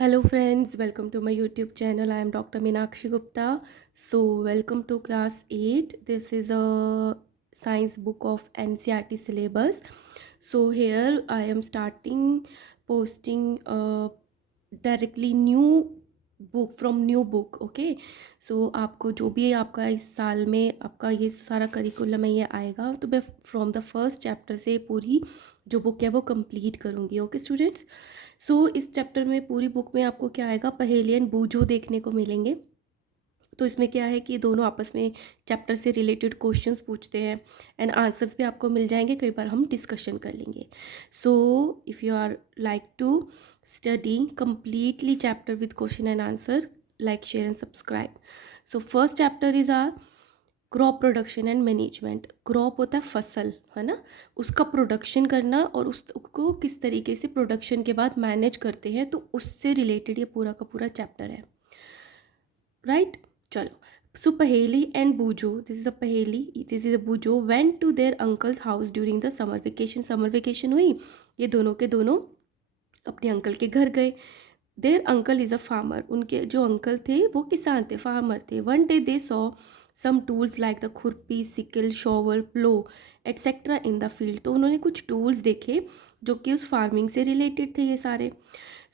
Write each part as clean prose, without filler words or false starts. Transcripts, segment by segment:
Hello friends, welcome to my YouTube channel. I am Dr. Meenakshi Gupta. So welcome to class 8. This is a science book of NCERT syllabus. So here I am starting posting directly new book from new book. Okay. So आपको जो भी आपका इस साल में आपका ये सारा करिकुलम में ये आएगा तो मैं फ्रॉम द फर्स्ट चैप्टर से पूरी जो बुक है वो कंप्लीट करूँगी. Okay students. सो इस चैप्टर में पूरी बुक में आपको क्या आएगा, पहेली एंड बूझो देखने को मिलेंगे. तो इसमें क्या है कि दोनों आपस में चैप्टर से रिलेटेड क्वेश्चंस पूछते हैं एंड आंसर्स भी आपको मिल जाएंगे. कई बार हम डिस्कशन कर लेंगे. So if you are like to study completely chapter with question and answer, like share and subscribe. So first chapter is our crop production and management. Crop होता है फसल, है ना, उसका प्रोडक्शन करना और उसको किस तरीके से प्रोडक्शन के बाद मैनेज करते हैं, तो उससे रिलेटेड ये पूरा का पूरा चैप्टर है. राइट. चलो. सो पहेली एंड बूझो. दिस इज अ पहेली, दिस इज अ बूझो. Went to their uncle's house during the summer vacation. Summer vacation हुई, ये दोनों के दोनों अपने अंकल के घर गए. Their uncle is a farmer. उनके जो अंकल थे वो किसान थे, फार्मर थे. One day they saw some tools like the khurpi, sickle, shovel, plough etcetera in the field. तो उन्होंने कुछ टूल्स देखे जो कि उस फार्मिंग से रिलेटेड थे ये सारे.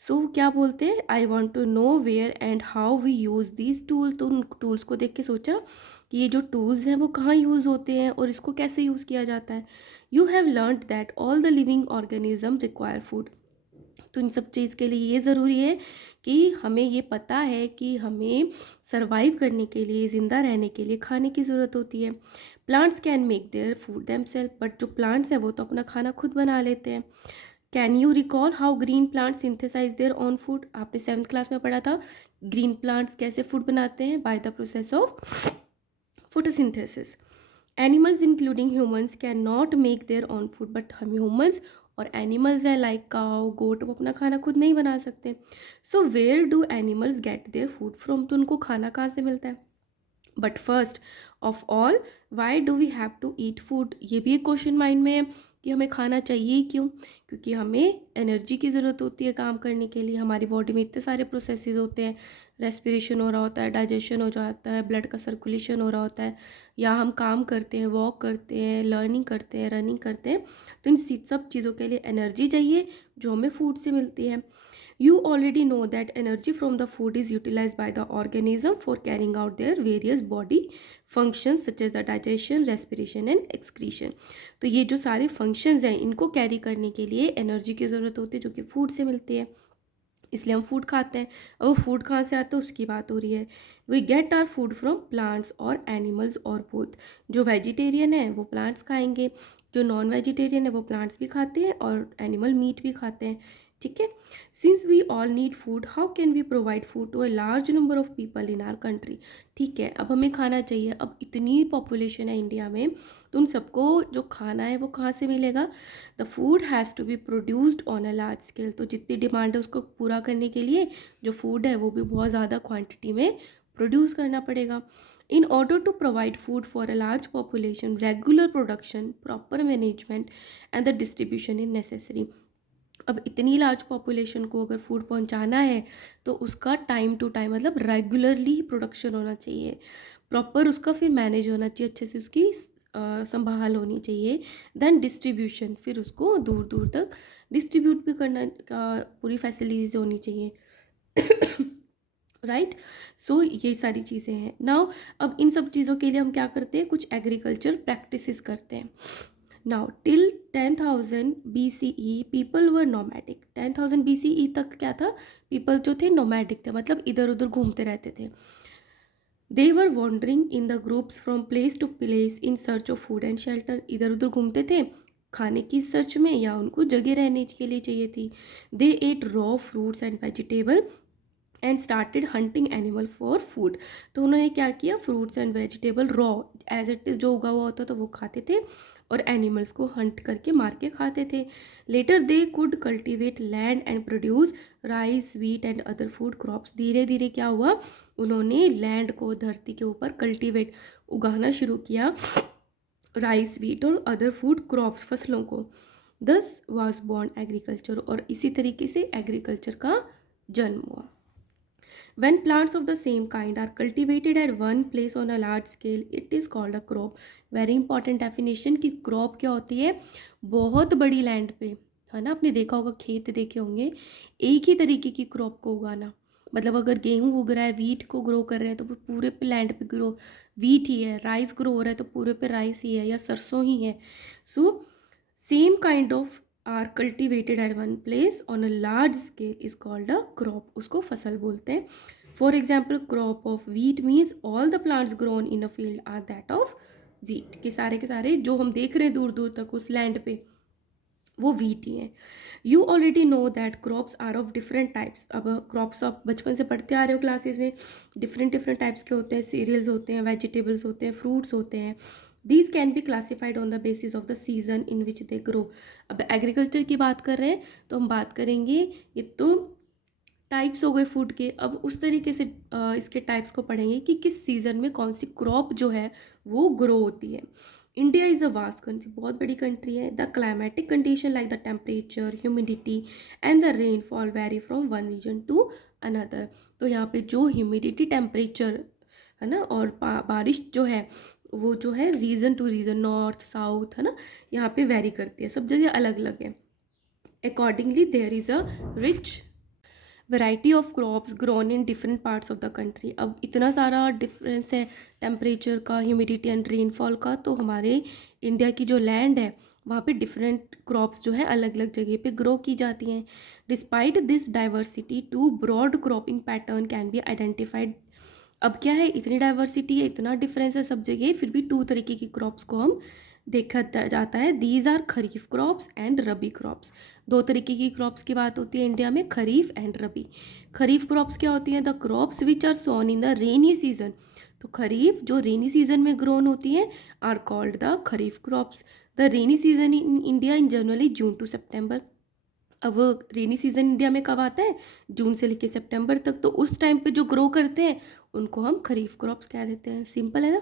सो क्या बोलते हैं, I want to know where and how we use these tool. तो उन टूल्स को देख के सोचा कि ये जो टूल्स हैं वो कहाँ यूज़ होते हैं और इसको कैसे यूज़ किया जाता है. You have learn that all the living organism require food. तो इन सब चीज़ के लिए ये ज़रूरी है कि हमें ये पता है कि हमें सरवाइव करने के लिए, ज़िंदा रहने के लिए खाने की ज़रूरत होती है. Plants can make their food themself. But जो प्लांट्स हैं वो तो अपना खाना खुद बना लेते हैं. Can you recall how green plants synthesize their own food. आपने 7th क्लास में पढ़ा था ग्रीन प्लांट्स कैसे फूड बनाते हैं, by the process of photosynthesis. Animals including humans can not make their own food. But हम ह्यूमन्स और animals हैं लाइक काउ, गोट, वो अपना खाना खुद नहीं बना सकते. So where do animals get their food from. तो उनको खाना कहाँ से मिलता है. But first of all, why do we have to eat food. ये भी एक क्वेश्चन माइंड में है कि हमें खाना चाहिए क्यों. क्योंकि हमें एनर्जी की ज़रूरत होती है काम करने के लिए. हमारी बॉडी में इतने सारे प्रोसेसेस होते हैं, रेस्पिरेशन हो रहा होता है, डाइजेशन हो जाता है, ब्लड का सर्कुलेशन हो रहा होता है, या हम काम करते हैं, वॉक करते हैं, लर्निंग करते हैं, रनिंग करते हैं. तो इन सब चीज़ों के लिए एनर्जी चाहिए जो हमें फूड से मिलती है. You already know that energy from the food is utilized by the organism for carrying out their various body functions such as the digestion, respiration and excretion. तो ये जो सारे functions हैं इनको कैरी करने के लिए एनर्जी की ज़रूरत होती है जो कि फूड से मिलती है. इसलिए हम फूड खाते हैं. अब वो फूड कहाँ से आता है उसकी बात हो रही है. We get our food from plants और एनिमल्स और बोथ. जो वेजिटेरियन है वो प्लांट्स खाएंगे, जो नॉन वेजिटेरियन है वो प्लांट्स भी खाते हैं और एनिमल मीट भी खाते हैं. ठीक है. Since we all need food, how can we provide food to a large number of people in our country. ठीक है, अब हमें खाना चाहिए. अब इतनी पॉपुलेशन है इंडिया में, तो उन सबको जो खाना है वो कहाँ से मिलेगा. The food has to be produced on a large scale. तो जितनी डिमांड है उसको पूरा करने के लिए जो फूड है वो भी बहुत ज़्यादा क्वांटिटी में प्रोड्यूस करना पड़ेगा. In order to provide food for a large population, regular production, proper management and the distribution is necessary. अब इतनी लार्ज पॉपुलेशन को अगर फूड पहुंचाना है तो उसका टाइम टू टाइम मतलब रेगुलरली प्रोडक्शन होना चाहिए, प्रॉपर उसका फिर मैनेज होना चाहिए, अच्छे से उसकी संभाल होनी चाहिए. देन डिस्ट्रीब्यूशन, फिर उसको दूर दूर तक डिस्ट्रीब्यूट भी करना का पूरी फैसिलिटीज़ होनी चाहिए. राइट. सो ये सारी चीज़ें हैं. नाउ अब इन सब चीज़ों के लिए हम क्या करते हैं, कुछ एग्रीकल्चर प्रैक्टिसेस करते हैं. Now till 10,000 BCE people were nomadic. 10,000 BCE तक क्या था, पीपल जो थे नोमैडिक थे, मतलब इधर उधर घूमते रहते थे. They were wandering in the groups from place to place in search of food and shelter. इधर उधर घूमते थे खाने की सर्च में या उनको जगह रहने के लिए चाहिए थी. They ate raw fruits and vegetable and started hunting animal for food. तो उन्होंने क्या किया, fruits and vegetable raw as it is जो उगा हुआ होता तो वो खाते थे और एनिमल्स को हंट करके मार के खाते थे. Later they could cultivate land and produce rice, wheat and other food crops. धीरे धीरे क्या हुआ, उन्होंने लैंड को, धरती के ऊपर कल्टिवेट, उगाना शुरू किया, राइस, वीट और अदर फूड क्रॉप्स, फसलों को. दस वाज बॉर्न एग्रीकल्चर. और इसी तरीके से एग्रीकल्चर का जन्म हुआ। When plants of the same kind are cultivated at one place on a large scale, it is called a crop. Very important definition कि crop क्या होती है, बहुत बड़ी लैंड पे, है ना, आपने देखा होगा, खेत देखे होंगे, एक ही तरीके की क्रॉप को उगाना। मतलब अगर गेहूं उग रहा है, वीट को ग्रो कर रहे हैं, तो वो पूरे पे लैंड पे ग्रो वीट ही है। राइस ग्रो हो रहा है तो पूरे पे राइस ही है या सरसों ही है। So same kind of are cultivated at one place on a large scale is called a crop, उसको फसल बोलते हैं। For example crop of wheat means all the plants grown in a field are that of wheat, के सारे जो हम देख रहे हैं दूर दूर तक उस लैंड पे, वो वीट ही हैं। You already know that crops are of different types. अब क्रॉप्स आप बचपन से पढ़ते आ रहे हो क्लासेस में, डिफरेंट डिफरेंट टाइप्स के होते हैं, सीरियल्स होते हैं, वेजिटेबल्स होते हैं, फ्रूट्स होते हैं। These can be classified on the basis of the season in which they grow. अब एग्रीकल्चर की बात कर रहे हैं तो हम बात करेंगे, ये तो टाइप्स हो गए फूड के, अब उस तरीके से इसके टाइप्स को पढ़ेंगे कि किस सीज़न में कौन सी क्रॉप जो है वो ग्रो होती है। India is a vast country, बहुत बड़ी कंट्री है। The climatic condition like the temperature, humidity and the rainfall vary from one region to another. तो यहाँ पे जो ह्यूमिडिटी, टेम्परेचर, है ना, और बारिश जो है वो जो है region to region, north south, है ना, यहाँ पे वेरी करती है, सब जगह अलग अलग है। Accordingly there is a rich variety of crops grown in different parts of the country. अब इतना सारा डिफरेंस है टेम्परेचर का, ह्यूमिडिटी एंड रेनफॉल का, तो हमारे इंडिया की जो लैंड है वहाँ पे डिफरेंट क्रॉप्स जो है अलग अलग जगह पे ग्रो की जाती हैं। Despite this diversity two broad cropping pattern can be identified. अब क्या है, इतनी डाइवर्सिटी है, इतना डिफरेंस है सब जगह, फिर भी टू तरीके की क्रॉप्स को हम देखा जाता है। These are kharif crops and rabi crops. दो तरीके की क्रॉप्स की बात होती है इंडिया में, खरीफ एंड रबी। खरीफ क्रॉप्स क्या होती हैं, the crops which are sown in the rainy season. तो खरीफ जो रेनी सीजन में ग्रोन होती हैं are called the kharif crops. The rainy season in India in generally June to September. अब रेनी सीजन इंडिया में कब आता है, जून से लेकर सितंबर तक, तो उस टाइम पे जो ग्रो करते हैं उनको हम खरीफ क्रॉप्स कह देते हैं। सिंपल है ना।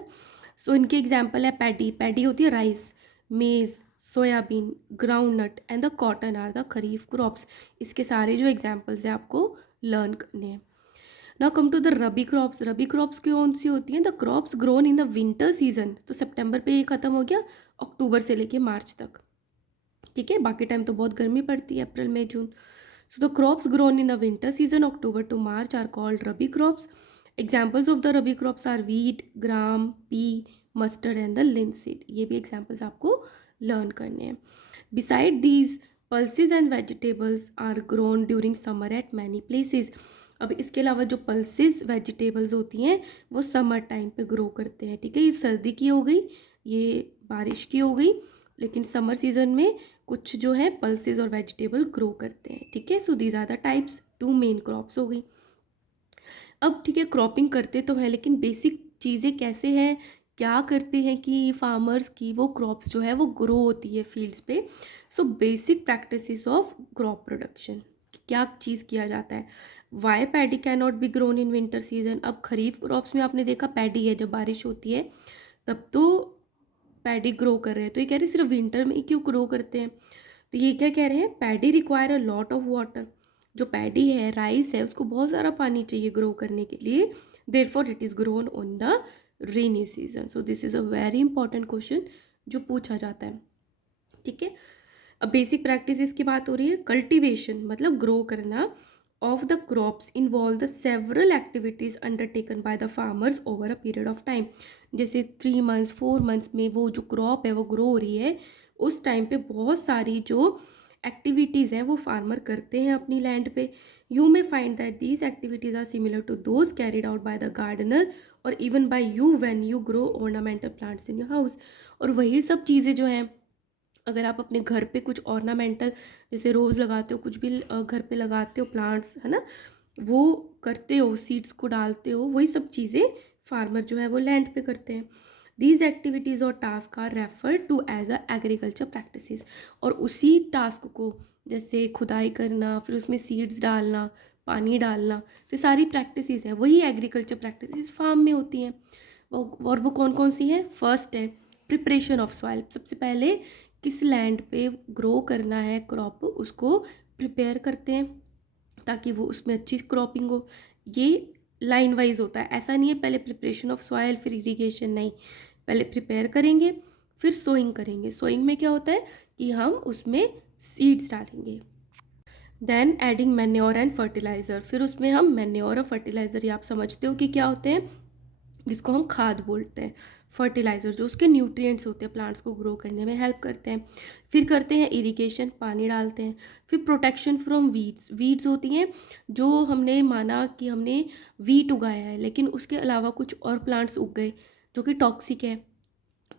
सो इनके एग्जांपल है पैडी, पैडी होती है rice, maize, soybean, ground nut and the cotton are the kharif crops. इसके सारे जो एग्जांपल्स हैं आपको लर्न करने हैं। Now come to the rabi crops. Rabi crops कौन सी होती हैं, the crops grown in the winter season. तो सितंबर पे ये खत्म हो गया, अक्टूबर से लेके मार्च तक, ठीक है, बाकी टाइम तो बहुत गर्मी पड़ती है, अप्रैल मई जून। So the crops grown in the winter season October to March are called rabi crops. Examples of the rabi crops are wheat, gram, pea, mustard and the linseed. ये भी एग्जाम्पल्स आपको लर्न करने हैं। Besides these pulses and vegetables are grown during summer at many places. अब इसके अलावा जो pulses vegetables होती हैं वो समर टाइम पे ग्रो करते हैं, ठीक है। ये सर्दी की हो गई, ये बारिश की हो गई, लेकिन समर सीजन में कुछ जो है पल्सेस और वेजिटेबल ग्रो करते हैं, ठीक है। So these are the types, two main crops हो गई। अब ठीक है, क्रॉपिंग करते तो है, लेकिन बेसिक चीज़ें कैसे हैं, क्या करते हैं कि फार्मर्स की वो क्रॉप्स जो है वो ग्रो होती है फील्ड्स पे। So basic practices of crop production, क्या चीज़ किया जाता है। Why paddy can not be grown in winter season. अब खरीफ क्रॉप्स में आपने देखा पैडी है, जब बारिश होती है तब तो पैडी ग्रो कर रहे हैं, तो ये कह रहे हैं सिर्फ विंटर में ही क्यों ग्रो करते हैं। तो ये क्या कह रहे हैं, paddy require a lot of water. जो पैडी है, राइस है, उसको बहुत सारा पानी चाहिए ग्रो करने के लिए, therefore it is grown on the rainy season. So this is a very important question जो पूछा जाता है, ठीक है। अब बेसिक प्रैक्टिस की बात हो रही है। कल्टीवेशन मतलब ग्रो करना of the crops involve the several activities undertaken by the farmers over a period of time. जैसे 3 मंथ्स 4 मंथ्स में वो जो क्रॉप है वो ग्रो हो रही है, उस टाइम पे बहुत सारी जो एक्टिविटीज़ हैं वो फार्मर करते हैं अपनी लैंड पे। You may find that these activities are similar to those carried out by the gardener और even by you when you grow ornamental plants in your house. और वही सब चीज़ें जो हैं, अगर आप अपने घर पे कुछ ऑर्नामेंटल जैसे रोज़ लगाते हो, कुछ भी घर पे लगाते हो प्लांट्स, है ना, वो करते हो, सीड्स को डालते हो, वही सब चीज़ें फार्मर जो है वो लैंड पे करते हैं। दीज एक्टिविटीज़ और task are refer to as a agriculture practices. और उसी टास्क को, जैसे खुदाई करना, फिर उसमें सीड्स डालना, पानी डालना, तो सारी प्रैक्टिसेस हैं, वही एग्रीकल्चर प्रैक्टिसेस फार्म में होती हैं। और वो कौन कौन सी हैं। फर्स्ट है प्रिपरेशन ऑफ सॉइल। सबसे पहले किस लैंड पे ग्रो करना है क्रॉप, उसको प्रिपेयर करते हैं। ताकि वो उसमें अच्छी क्रॉपिंग हो। ये लाइन वाइज होता है, ऐसा नहीं है पहले प्रिपरेशन ऑफ सॉयल फिर इरिगेशन, नहीं, पहले प्रिपेयर करेंगे फिर सोइंग करेंगे। सोइंग में क्या होता है कि हम उसमें सीड्स डालेंगे। Then adding manure and fertiliser, फिर उसमें हम मैन्योर और फर्टिलाइज़र, ये आप समझते हो कि क्या होते हैं, जिसको हम खाद बोलते हैं। फर्टिलाइज़र जो उसके न्यूट्रिएंट्स होते हैं, प्लांट्स को ग्रो करने में हेल्प करते हैं। फिर करते हैं इरिगेशन, पानी डालते हैं। फिर प्रोटेक्शन फ्रॉम वीड्स, वीड्स होती हैं जो हमने माना कि हमने वीट उगाया है लेकिन उसके अलावा कुछ और प्लांट्स उग गए जो कि टॉक्सिक है,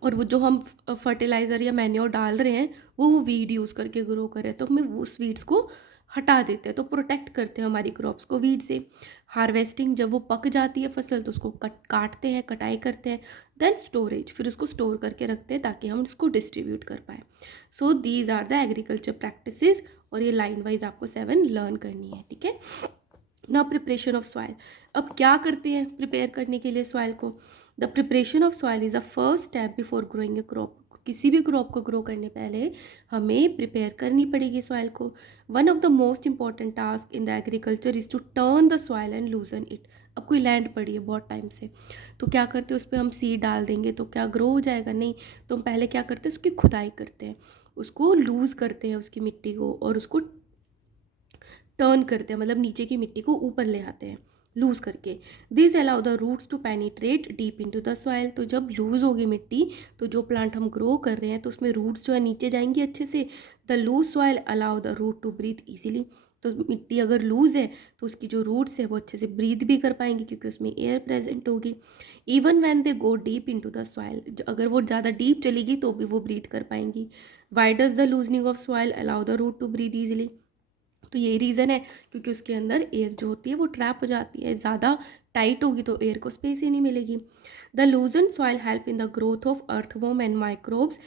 और वो जो हम फर्टिलाइज़र या मैन्योर डाल रहे हैं वो वीड यूज़ करके ग्रो कर रहे हैं, तो हमें उस वीड्स को हटा देते हैं, तो प्रोटेक्ट करते हैं हमारी क्रॉप्स को वीड से। हार्वेस्टिंग, जब वो पक जाती है फसल तो उसको काटते हैं, कटाई करते हैं। देन स्टोरेज, फिर उसको स्टोर करके रखते हैं ताकि हम इसको डिस्ट्रीब्यूट कर पाएँ। So these are the agriculture practices, और ये लाइन वाइज आपको 7 लर्न करनी है, ठीक है। ना प्रिपरेशन ऑफ सॉइल, अब क्या करते हैं प्रिपेयर करने के लिए सॉइल को। The preparation of soil is the first step before growing A crop, किसी भी क्रॉप को ग्रो करने पहले हमें प्रिपेयर करनी पड़ेगी सॉइल को। One of the most important task in the agriculture is to turn the soil and loosen it. अब कोई लैंड पड़ी है बहुत टाइम से, तो क्या करते हैं, उस पर हम सीड डाल देंगे तो क्या ग्रो हो जाएगा, नहीं। तो हम पहले क्या करते हैं, उसकी खुदाई करते हैं, उसको लूज़ करते हैं उसकी मिट्टी को, और उसको टर्न करते हैं, मतलब नीचे की मिट्टी को ऊपर ले आते हैं लूज़ करके। This allow the roots to penetrate deep into the soil, तो जब लूज़ होगी मिट्टी तो जो प्लांट हम ग्रो कर रहे हैं तो उसमें रूट्स जो है नीचे जाएंगी अच्छे से। The loose soil allow the root to breathe easily, तो मिट्टी अगर लूज़ है तो उसकी जो रूट्स है वो अच्छे से ब्रीथ भी कर पाएंगी क्योंकि उसमें एयर प्रेजेंट होगी। Even when they go deep into the soil, अगर वो ज़्यादा डीप चलेगी तो भी वो ब्रीथ कर पाएंगी। Why does the loosening of soil allow the root to breathe easily, तो यही रीज़न है क्योंकि उसके अंदर एयर जो होती है वो ट्रैप हो जाती है, ज़्यादा टाइट होगी तो एयर को स्पेस ही नहीं मिलेगी। The लूजन soil help in the growth of earthworm and microbes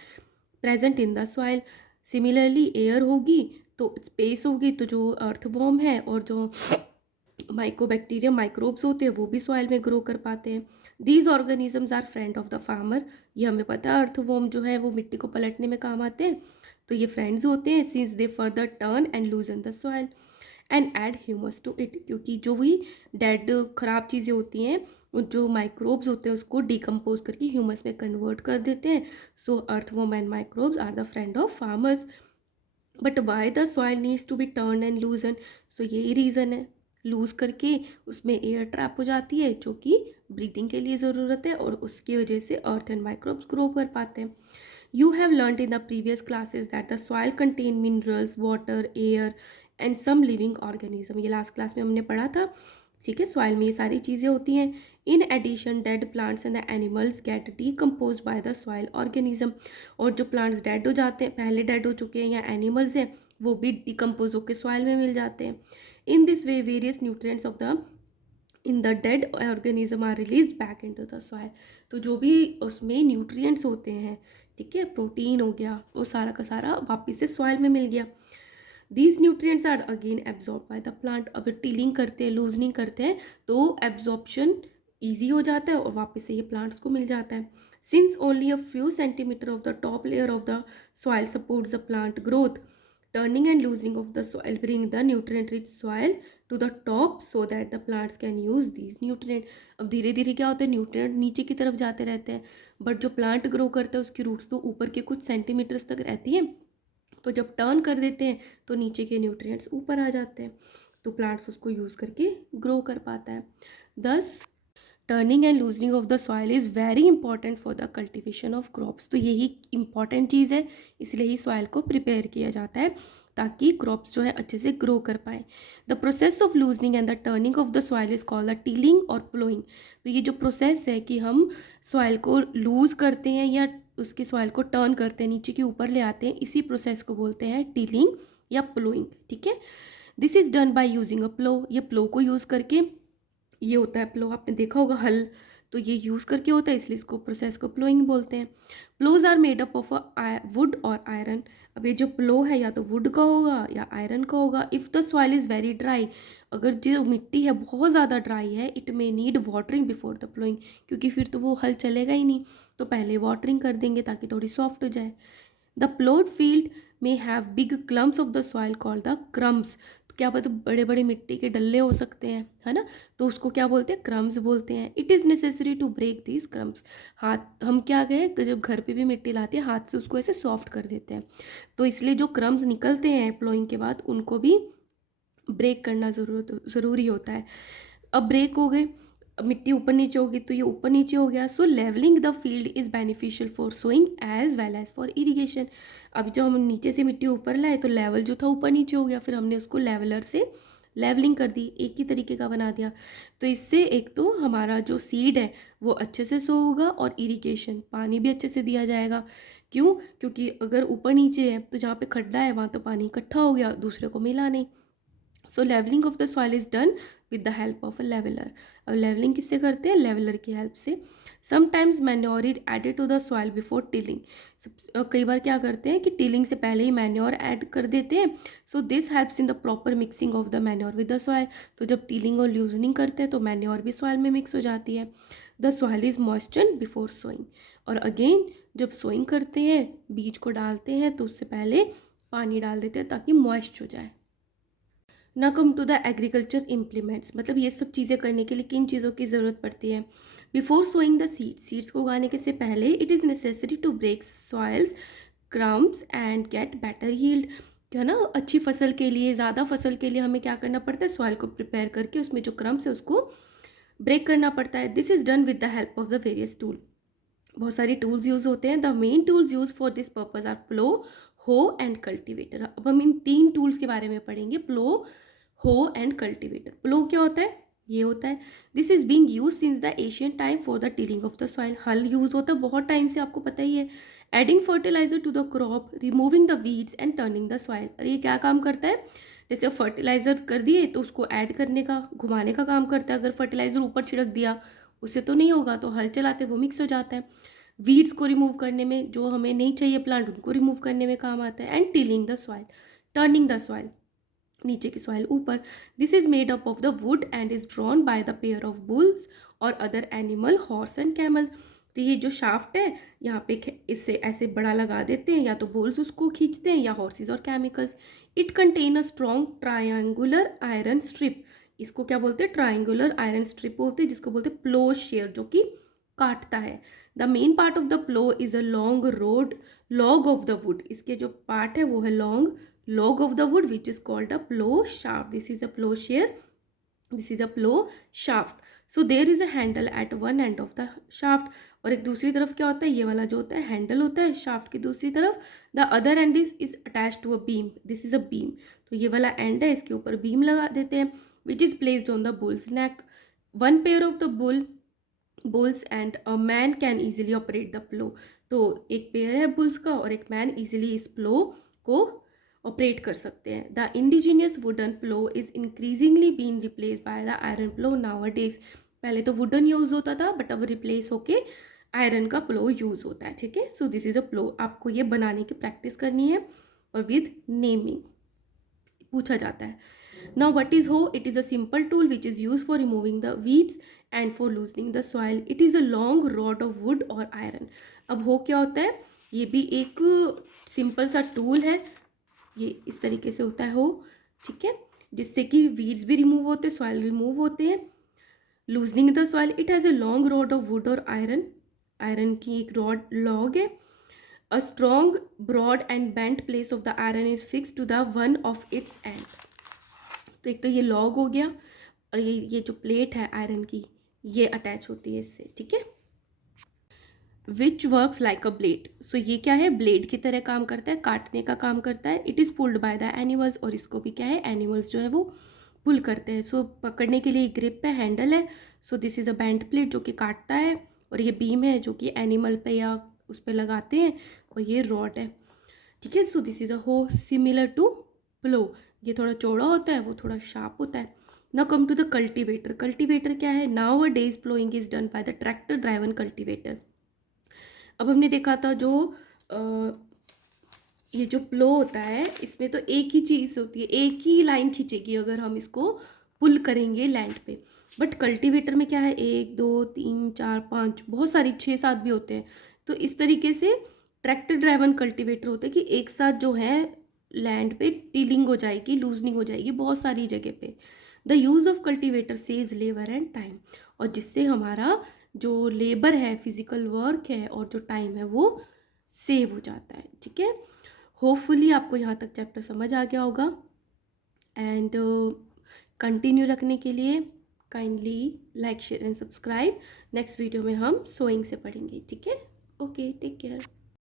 present in the soil. Similarly air होगी तो स्पेस होगी, तो जो अर्थवॉर्म है और जो माइकोबैक्टीरिया माइक्रोब्स होते हैं वो भी सॉइल में ग्रो कर पाते हैं। These organisms are friend of the farmer, ये हमें पता है अर्थवॉर्म जो है वो मिट्टी को पलटने में काम आते हैं, तो ये फ्रेंड्स होते हैं since they further turn and loosen the soil and add humus to it, क्योंकि जो भी डेड खराब चीज़ें होती हैं जो माइक्रोब्स होते हैं उसको डिकम्पोज करके ह्यूमस में कन्वर्ट कर देते हैं। So earthworm and microbes are the friend of farmers. But why the soil needs to be turn and loosen, so यही रीज़न है, लूज़ करके उसमें एयर ट्रैप हो जाती है जो कि ब्रीथिंग के लिए ज़रूरत है, और उसकी वजह से अर्थ एंड माइक्रोब्स ग्रो कर पाते हैं। You have learned in the previous classes that the soil contain minerals, water, air and some living organism, ये लास्ट क्लास में हमने पढ़ा था, ठीक है। सॉइल में ये सारी चीज़ें होती हैं। In addition dead plants and the animals get decompose by the soil organism, और जो प्लांट्स डेड हो जाते हैं, पहले डेड हो चुके हैं या एनिमल्स हैं, वो भी डिकम्पोज होकर सॉइल में मिल जाते हैं। In this way various nutrients of the in the dead organism are release back into the soil, तो जो भी उसमें न्यूट्रिएंट्स होते हैं, ठीक है, प्रोटीन हो गया, वो सारा का सारा वापस से सॉइल में मिल गया। These nutrients are again absorb by the plant, अब टीलिंग करते हैं, लूजनिंग करते हैं तो एब्जॉर्प्शन ईजी हो जाता है और वापस से ये प्लांट्स को मिल जाता है। Since only a few centimetre of the top layer of the soil supports the plant growth, turning and losing of the soil bring the nutrient rich soil to the top so that the plants can use these nutrient। अब धीरे धीरे क्या होता है, nutrient नीचे की तरफ जाते रहते हैं, बट जो प्लांट ग्रो करता है उसकी रूट्स तो ऊपर के कुछ सेंटीमीटर्स तक रहती है, तो जब टर्न कर देते हैं तो नीचे के न्यूट्रिएंट्स ऊपर आ जाते हैं, तो प्लांट्स उसको यूज़ करके ग्रो कर पाता है। दस turning and loosening of the soil is very important for the cultivation of crops, तो यही इंपॉर्टेंट चीज़ है, इसलिए ही सॉइल को प्रिपेयर किया जाता है ताकि क्रॉप्स जो है अच्छे से ग्रो कर पाएँ। The process of loosening and the turning of the soil is called the tilling और प्लोइंग, तो ये जो प्रोसेस है कि हम सॉइल को लूज़ करते हैं या उसकी सॉइल को टर्न करते हैं, नीचे के ऊपर ले आते हैं, इसी प्रोसेस को बोलते हैं टीलिंग या प्लोइंग, ठीक है। This is done by using a plough, ये प्लो को यूज़ करके, ये होता है प्लो, आपने देखा होगा हल, तो ये यूज़ करके होता है, इसलिए इसको प्रोसेस को प्लोइंग बोलते हैं। Ploughs are made up of wood और आयरन, अब ये जो प्लो है या तो वुड का होगा या आयरन का होगा। If the soil is very dry, अगर जो मिट्टी है बहुत ज़्यादा ड्राई है, it may need watering before the ploughing, क्योंकि फिर तो वो हल चलेगा ही नहीं, तो पहले वाटरिंग कर देंगे ताकि थोड़ी सॉफ्ट हो जाए। The प्लोड field may have big clumps of the soil called the crumbs, क्या पता बड़े बड़े मिट्टी के डल्ले हो सकते हैं, है ना, तो उसको क्या बोलते हैं, क्रम्स बोलते हैं। It is necessary to break these crumbs. हाथ हम क्या गए कि जब घर पे भी मिट्टी लाते हैं हाथ से उसको ऐसे सॉफ्ट कर देते हैं, तो इसलिए जो क्रम्स निकलते हैं प्लोइंग के बाद उनको भी ब्रेक करना ज़रूरी होता है। अब ब्रेक हो गए, अब मिट्टी ऊपर नीचे होगी तो ये ऊपर नीचे हो गया। So levelling the field is beneficial for sowing as well as for irrigation. अब जब हम नीचे से मिट्टी ऊपर लाए तो लेवल जो था ऊपर नीचे हो गया, फिर हमने उसको लेवलर से लेवलिंग कर दी, एक ही तरीके का बना दिया। तो इससे एक तो हमारा जो सीड है वो अच्छे से सो होगा और इरीगेशन पानी भी अच्छे से दिया जाएगा। क्यों? क्योंकि अगर ऊपर नीचे है तो जहाँ पे खड्डा है वहाँ तो पानी इकट्ठा हो गया, दूसरे को मिला नहीं। So levelling of the soil is done with the help of a leveller. अब लेवलिंग किससे करते हैं? लेवलर की हेल्प से। Sometimes manure is added to the soil before tilling. कई बार क्या करते हैं कि टिलिंग से पहले ही मैन्योर ऐड कर देते हैं। So this helps in the proper mixing of the manure with the soil. तो जब टिलिंग और लूजनिंग करते हैं तो मैन्योर भी सॉइल में मिक्स हो जाती है। The soil is moisture before sowing. और अगेन जब सोइंग करते हैं, बीज को डालते हैं तो उससे पहले पानी डाल देते हैं ताकि मॉइस्ट हो जाए। ना come to the agriculture implements, मतलब ये सब चीज़ें करने के लिए किन चीज़ों की ज़रूरत पड़ती है। बिफोर सोइंग द सीड्स को उगाने के से पहले it is necessary to break soils crumbs and get better yield. क्या ना, अच्छी फसल के लिए, ज़्यादा फसल के लिए हमें क्या करना पड़ता है, सॉइल को प्रिपेयर करके उसमें जो क्रम्स है उसको ब्रेक करना पड़ता है। This is done with the help of the various tool. बहुत सारी टूल्स यूज़ होते हैं। The main tools used for this purpose are plough, hoe and cultivator. अब हम इन 3 टूल्स के बारे में पढ़ेंगे, प्लो, हो एंड कल्टिवेटर। प्लो क्या होता है? ये होता है, this is being use since the Asian time for the tilling of the soil. हल यूज होता है बहुत टाइम से, आपको पता ही है। Adding fertiliser to the crop, removing the weeds and turning the soil. और ये क्या काम करता है? जैसे फर्टिलाइजर कर दिए तो उसको ऐड करने का, घुमाने का काम करता है। अगर फर्टिलाइजर ऊपर छिड़क दिया उससे तो नहीं होगा, तो हल चलाते वो मिक्स हो जाता है। वीड्स को रिमूव करने में, जो हमें नहीं चाहिए प्लांट उनको रिमूव करने में काम आता है। And tilling the soil, turning the soil, नीचे की सॉइल ऊपर। This is made up of the wood and is drawn by the pair of bulls और other animal, horse and camel. तो ये जो शाफ्ट है यहाँ पे इससे ऐसे बड़ा लगा देते हैं, या तो बुल्स उसको खींचते हैं या हॉर्सेस और chemicals. It contain a strong triangular iron strip. इसको क्या बोलते हैं? ट्रायंगुलर आयरन स्ट्रिप बोलते हैं, जिसको बोलते हैं प्लो शेयर, जो कि काटता है। The main part of the plough is a long road log of the wood. इसके जो पार्ट है वो है long log of the wood which is called a plow shaft. This is a plow share, this is a plow shaft. So there is a handle at one end of the shaft. और एक दूसरी तरफ क्या होता है, ये वाला जो होता है हैंडल होता है शाफ्ट की दूसरी तरफ। The other end is attach to a beam, this is a beam. तो ये वाला एंड है, इसके ऊपर बीम लगा देते हैं, which is placed on the bulls neck. One pair of the bulls and a man can easily operate the plough. तो एक पेयर है बुल्स का और एक मैन ईजिली इस प्लो को ऑपरेट कर सकते हैं। The indigenous wooden plough is increasingly been replace by the iron plough nowadays. पहले तो वुडन यूज होता था बट अब रिप्लेस होके आयरन का प्लो यूज होता है। ठीक है, सो दिस इज अ प्लो। आपको ये बनाने की प्रैक्टिस करनी है और विद नेमिंग पूछा जाता है। नाउ व्हाट इज हो? It is a simple tool which is use for removing the weeds and for loosening the soil. It is a long rod of wood और आयरन। अब हो क्या होता है? ये भी एक सिंपल सा टूल है, ये इस तरीके से होता है हो, ठीक है, जिससे कि वीड्स भी रिमूव होते हैं, सॉइल रिमूव होते हैं। Loosening the soil, it has a long rod of wood और आयरन। आयरन की एक रॉड लॉग है। A strong broad and bent place of the iron is fix to the one of its end. तो एक तो ये log हो गया और ये जो प्लेट है आयरन की ये अटैच होती है इससे, ठीक है। Which works like a blade. So ये क्या है? ब्लेड की तरह काम करता है, काटने का काम करता है। It is pulled by the animals, और इसको भी क्या है, एनिमल्स जो है वो पुल करते हैं। सो पकड़ने के लिए ग्रिप है, हैंडल है। So this is a bent plate जो कि काटता है, और ये बीम है जो कि एनिमल पे या उस पर लगाते हैं, और ये रॉड है, ठीक है। सो दिस इज़ अ हो सिमिलर टू प्लो। ये थोड़ा चौड़ा होता है, वो थोड़ा शार्प होता है। Now come to the cultivator. Cultivator क्या है? Nowadays ploughing is done by the tractor driven cultivator. अब हमने देखा था जो ये जो प्लो होता है इसमें तो एक ही चीज़ होती है, एक ही लाइन खींचेगी अगर हम इसको पुल करेंगे लैंड पे। बट कल्टीवेटर में क्या है, 1 2 3 4 5, बहुत सारी 6 7 भी होते हैं। तो इस तरीके से ट्रैक्टर ड्राइवन कल्टीवेटर होते हैं कि एक साथ जो है लैंड पे टीलिंग हो जाएगी, लूजनिंग हो जाएगी बहुत सारी जगह पे। The use of cultivator saves labour and time, और जिससे हमारा जो लेबर है, फिजिकल वर्क है और जो टाइम है वो सेव हो जाता है। ठीक है, होपफुली आपको यहाँ तक चैप्टर समझ आ गया होगा। एंड कंटिन्यू रखने के लिए kindly like share and subscribe. Next video में हम सोइंग से पढ़ेंगे। ठीक है, ओके, टेक केयर।